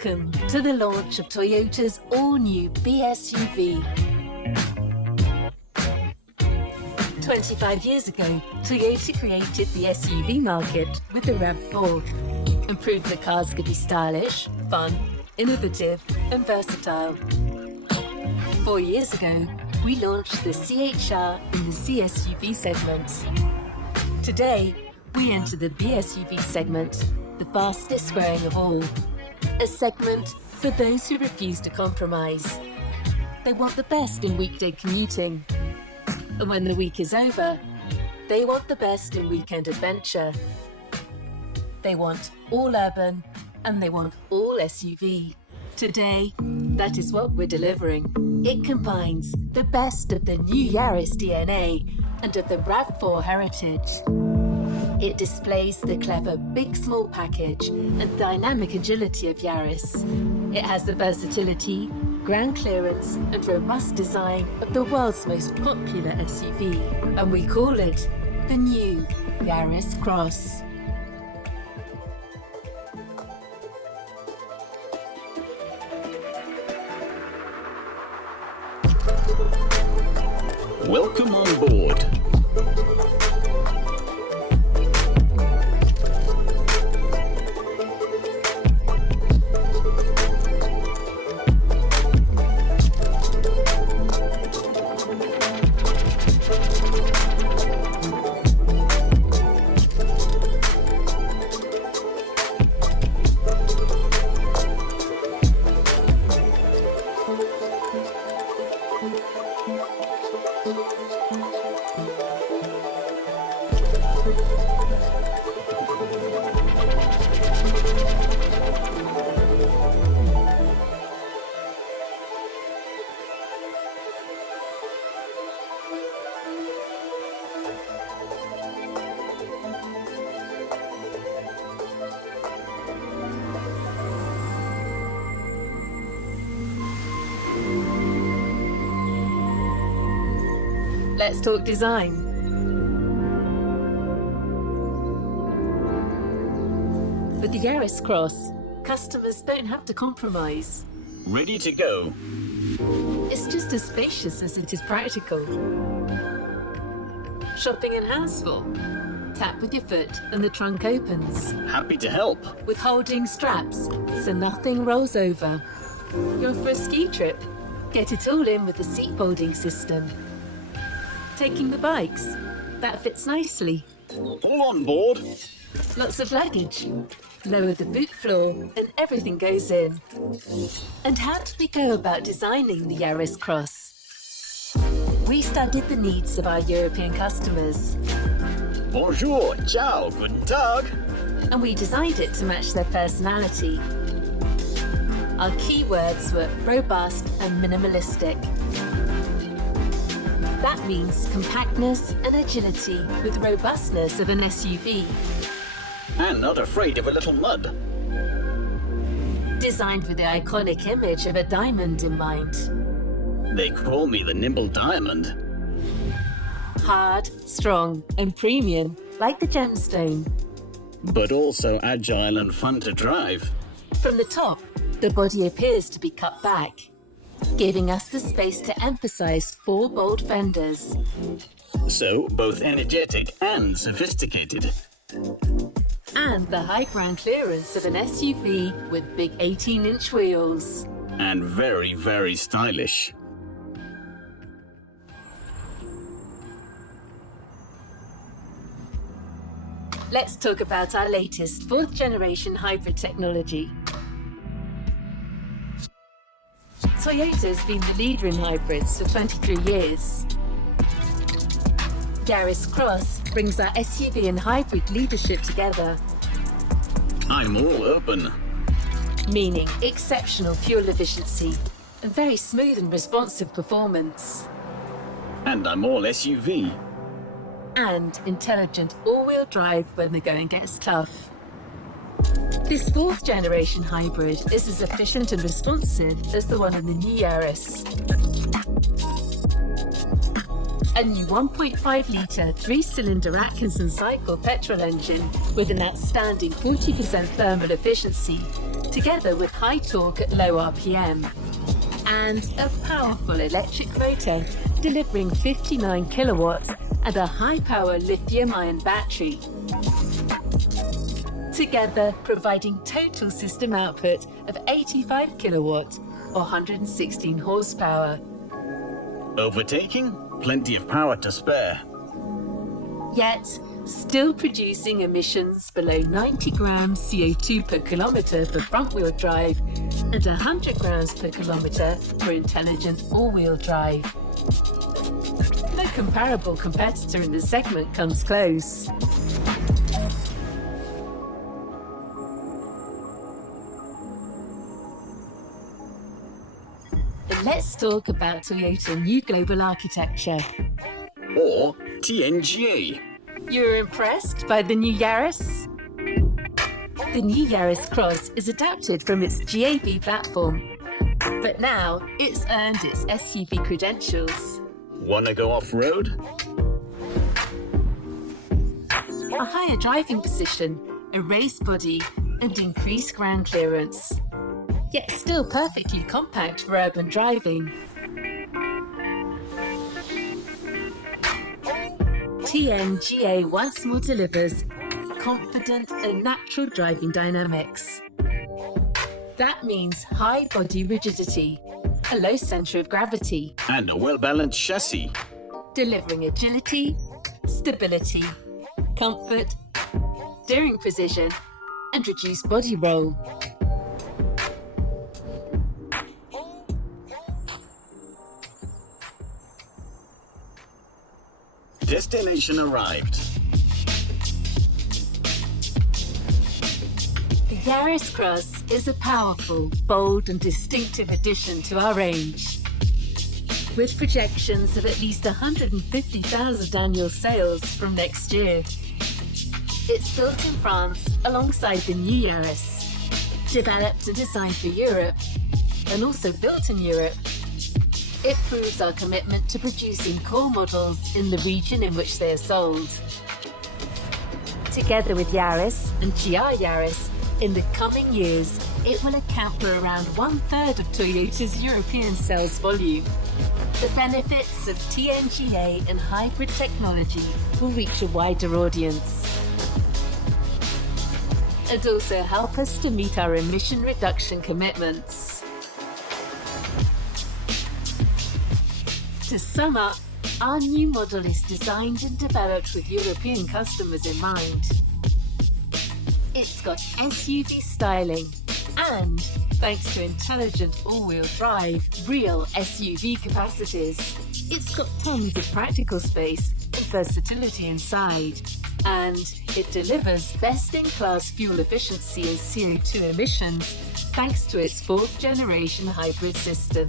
Welcome to the launch of Toyota's all-new BSUV. 25 years ago, Toyota created the SUV market with the RAV4 and proved that cars could be stylish, fun, innovative and versatile. 4 years ago, we launched the CHR in the CSUV segment. Today, we enter the BSUV segment, the fastest growing of all. A segment for those who refuse to compromise. They want the best in weekday commuting. And when the week is over, they want the best in weekend adventure. They want all urban and they want all SUV. Today, that is what we're delivering. It combines the best of the new Yaris DNA and of the RAV4 heritage. It displays the clever big small package and dynamic agility of Yaris. It has the versatility, ground clearance and robust design of the world's most popular SUV. And we call it the new Yaris Cross. Welcome on board. Let's talk design. With the Yaris Cross, customers don't have to compromise. Ready to go. It's just as spacious as it is practical. Shopping and houseful. Tap with your foot and the trunk opens. Happy to help. With holding straps, so nothing rolls over. You're for a ski trip. Get it all in with the seat folding system. Taking the bikes, that fits nicely. All on board. Lots of luggage. Lower the boot floor and everything goes in. And how did we go about designing the Yaris Cross? We studied the needs of our European customers. Bonjour, ciao, guten Tag. And we designed it to match their personality. Our keywords were robust and minimalistic. That means compactness and agility with robustness of an SUV. And not afraid of a little mud. Designed with the iconic image of a diamond in mind. They call me the nimble diamond. Hard, strong and premium, like the gemstone. But also agile and fun to drive. From the top, the body appears to be cut back, giving us the space to emphasize 4 bold fenders. So, both energetic and sophisticated. And the high ground clearance of an SUV with big 18-inch wheels. And very, very stylish. Let's talk about our latest 4th generation hybrid technology. Toyota's been the leader in hybrids for 23 years. Yaris Cross brings our SUV and hybrid leadership together. I'm all open. Meaning exceptional fuel efficiency and very smooth and responsive performance. And I'm all SUV. And intelligent all-wheel drive when the going gets tough. This 4th generation hybrid is as efficient and responsive as the one in the new Yaris. A new 1.5-litre 3-cylinder Atkinson cycle petrol engine with an outstanding 40% thermal efficiency, together with high torque at low RPM. And a powerful electric motor delivering 59 kilowatts and a high-power lithium-ion battery. Together providing total system output of 85 kilowatts or 116 horsepower. Overtaking? Plenty of power to spare. Yet, still producing emissions below 90 grams CO2 per kilometre for front-wheel drive and 100 grams per kilometre for intelligent all-wheel drive. No comparable competitor in the segment comes close. Let's talk about Toyota New Global Architecture. Or TNGA. You were impressed by the new Yaris? The new Yaris Cross is adapted from its GAB platform, but now it's earned its SUV credentials. Wanna go off-road? A higher driving position, a raised body, and increased ground clearance. Yet still perfectly compact for urban driving. TNGA once more delivers confident and natural driving dynamics. That means high body rigidity, a low centre of gravity, And a well-balanced chassis. delivering agility, stability, comfort, steering precision, and reduced body roll. Destination arrived. The Yaris Cross is a powerful, bold and distinctive addition to our range. With projections of at least 150,000 annual sales from next year. It's built in France alongside the new Yaris. Developed and designed for Europe, and also built in Europe. It proves our commitment to producing core models in the region in which they are sold. Together with Yaris and GR Yaris, in the coming years, it will account for around 1/3 of Toyota's European sales volume. The benefits of TNGA and hybrid technology will reach a wider audience. And also help us to meet our emission reduction commitments. To sum up, our new model is designed and developed with European customers in mind. It's got SUV styling and, thanks to intelligent all-wheel drive, real SUV capacities, it's got tons of practical space and versatility inside. And it delivers best-in-class fuel efficiency and CO2 emissions thanks to its 4th-generation hybrid system.